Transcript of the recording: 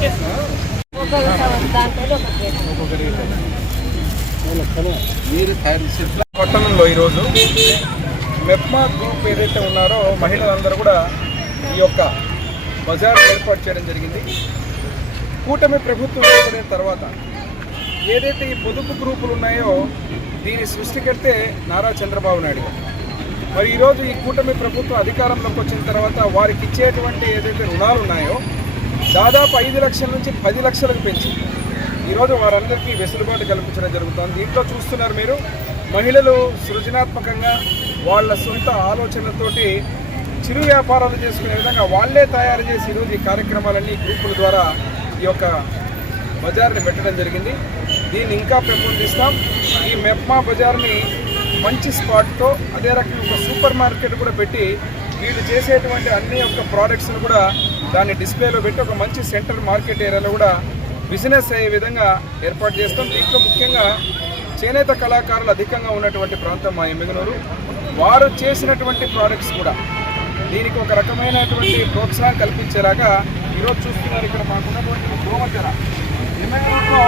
Rate మీరు? పట్టణంలో ఈరోజు మెప్మా గ్రూప్ ఏదైతే ఉన్నారో మహిళలందరూ కూడా ఈ యొక్క బజార్ ఏర్పాటు చేయడం జరిగింది. కూటమి ప్రభుత్వం ఏర్పడిన తర్వాత ఏదైతే ఈ పొదుపు గ్రూపులు ఉన్నాయో దీని సృష్టికర్తే నారా చంద్రబాబు నాయుడు గారు. మరి ఈరోజు ఈ కూటమి ప్రభుత్వం అధికారంలోకి వచ్చిన తర్వాత వారికి ఇచ్చేటువంటి ఏదైతే రుణాలు ఉన్నాయో దాదాపు ఐదు లక్షల నుంచి పది లక్షలకు పెంచింది. ఈరోజు వారందరికీ వెసులుబాటు కల్పించడం జరుగుతుంది. దీంట్లో చూస్తున్నారు మీరు మహిళలు సృజనాత్మకంగా వాళ్ళ సొంత ఆలోచనలతోటి చిరు వ్యాపారాలు చేసుకునే విధంగా వాళ్ళే తయారు చేసి ఈరోజు ఈ కార్యక్రమాలన్నీ గ్రూపుల ద్వారా ఈ యొక్క బజార్ని పెట్టడం జరిగింది. దీన్ని ఇంకా పెంపొందిస్తాం. ఈ మెప్మా బజార్ని మంచి స్పాట్తో అదే రకంగా ఒక సూపర్ మార్కెట్ కూడా పెట్టి వీళ్ళు చేసేటువంటి అన్ని యొక్క ప్రోడక్ట్స్ను కూడా దాన్ని డిస్ప్లేలో పెట్టి ఒక మంచి సెంటర్ మార్కెట్ ఏరియాలో కూడా బిజినెస్ అయ్యే విధంగా ఏర్పాటు చేస్తాం. దీంట్లో ముఖ్యంగా చేనేత కళాకారులు అధికంగా ఉన్నటువంటి ప్రాంతం మా ఎమ్మిగనూరు. వారు చేసినటువంటి ప్రోడక్ట్స్ కూడా దీనికి ఒక రకమైనటువంటి ప్రోత్సాహం కల్పించేలాగా ఈరోజు చూస్తున్నారు. ఇక్కడ మాకున్నటువంటి గోమతెర. ఎమ్మిగనూరులో